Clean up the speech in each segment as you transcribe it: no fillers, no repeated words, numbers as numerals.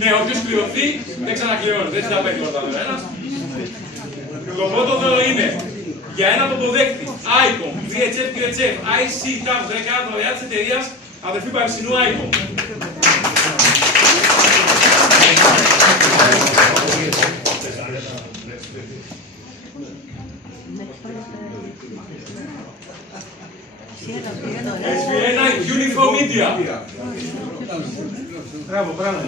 Ναι, όποιος κληρωθεί δεν ξανακληρώνει. Δεν ζητά 5 ώρα τώρα ένας. Το πρώτο δώρο είναι για ένα αποδέκτη ICOM, VHF, QHF, IC, TAF, 10 δωρεά της εταιρείας αδερφή Παρισινού ICOM. SB1 Uniform Media. Μπράβο, μπράβο.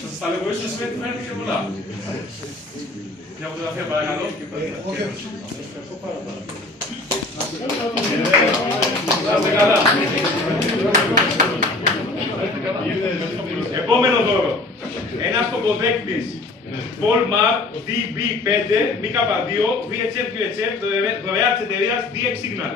Θα σας ταλαιπωρήσω σε σημαίνει ότι φαίνεται και πολλά. Μια φωτογραφία παρακαλώ. Είστε καλά. Επόμενο δώρο. Ένας τοποδέκτης Volmar DB5 MK2 VHF QHF δωρεά της εταιρείας DX Signal.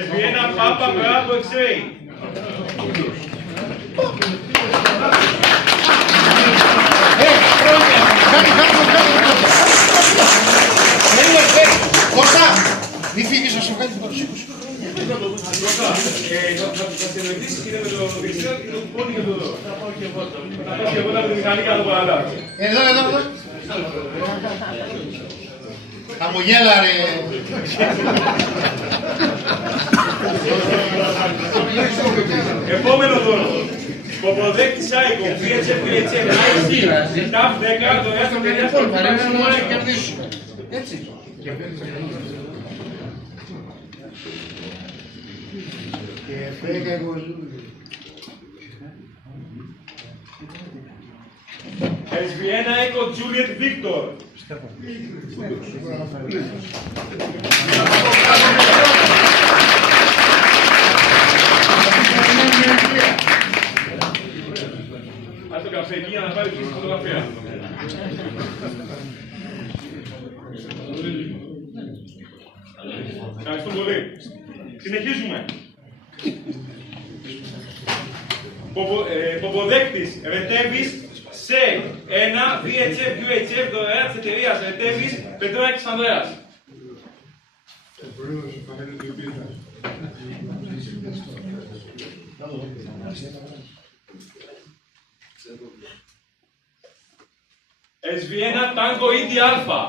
SB1 Papa Bravo X-Ray. Κώστα, μη φύγεις να σου βγάλει την παρουσία σου. Κώστα, θα σε ρωτήσεις και με το διευθυντή και το κουπόνι για το δώρο. Θα πάω και εγώ να τη μηχανή κάτω παραλά. Εδώ. Χαμογέλα ρε. Επόμενο δώρο. Ποποδέκτης ICOM, VHF, QHF, IC, TAF 10, δωρεά της εταιρείας Παρισινού ICOM. Έτσι. Και φέγγα εγώ ζούλη. SB1 Echo Juliet Victor. Ας το καφέ εκεί για να πάρει τη φωτογραφία. Ευχαριστώ πολύ. Συνεχίζουμε. Ποποδέκτης Ρετέβης σε 1 VHF UHF δωρεά της εταιρείας Ρετέβης Πετράκης Ανδρέας. SB1 Tango India Alpha.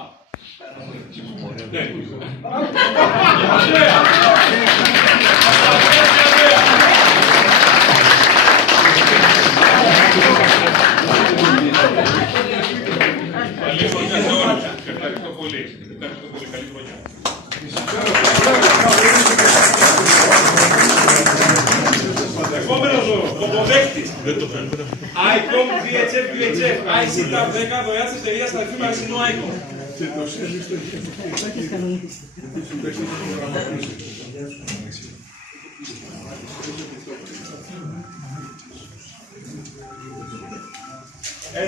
Ευχαριστώ πολύ. Καλή χρονιά. Επόμενο δώρο, τοποδέκτης. ICOM, VHF, QHF, IC, TAF 10, δωρεά της εταιρείας αδερφή Παρισινού ICOM.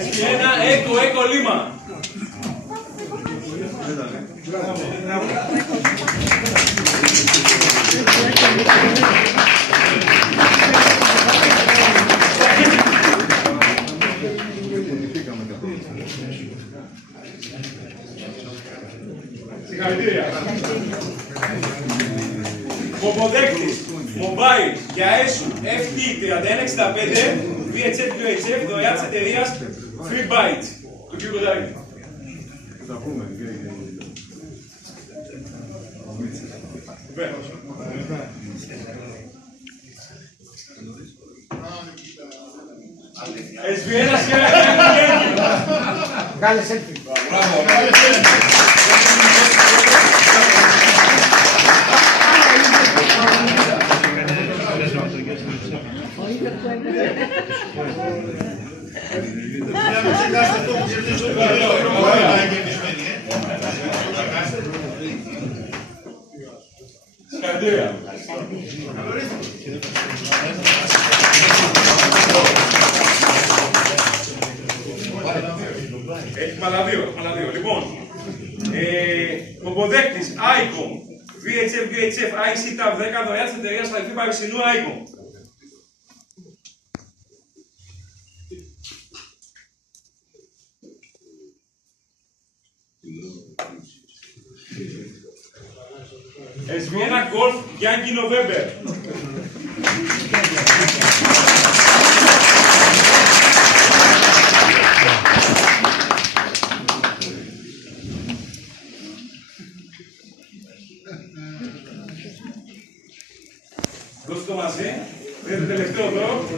SB1 Echo Lima. Συγχαρητήρια. Ποποδέκτης Mobile για έσου FT3165 VHF QHF δωρεά της εταιρείας Free Bytes του κ. Κοντάρη. Θα πούμε. SB1 Sierra Yankee. Κάνε selfie. Συγχαρητήρια. Έχουμε άλλα δύο. Λοιπόν, ο αποδέκτης ICOM, VHF VHF, UHF, IC, TAV 10, δωρεά της εταιρείας Αλφή Παρισινού Icon. SV1 Golf Yankee November. Δώστε το μαζί. Είναι το τελευταίο δώρο.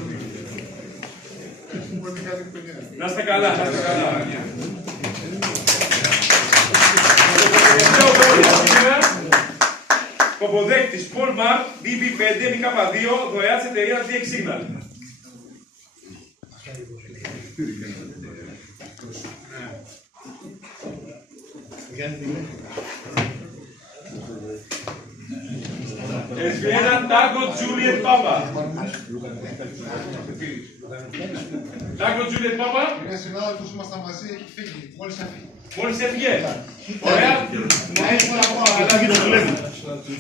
Να είστε καλά, να είστε καλά. Το τελευταίο δώρο για σήμερα. Κοποδέκτης Polmar BB5 MK2 δωρεά της εταιρείας DX Signal. SV1 Tango Juliet Papa. Tango Juliet Papa. Είναι συνάδελφος, ήμασταν μαζί, έχει φύγει, μόλις έφυγε. Μόλις έφυγε. Ωραία.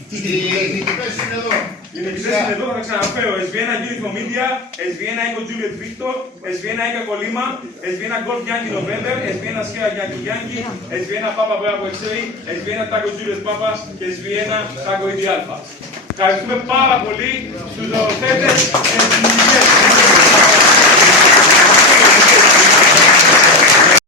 Οι νικητές είναι εδώ. Οι νικητές είναι εδώ, θα τα ξαναφέρω. SV1 Uniform Media, SV1 Echo Juliet Victor, SV1 Echo Colima, SV1 Golf Yankee November, SV1 Sierra Yankee Yankee, SV1 Papa Bravo X-Ray, SV1 Tango Juliet Papa και SV1 Tango Indy Alpha. Ευχαριστούμε πάρα πολύ στους δωροτέτες και στις νικητές.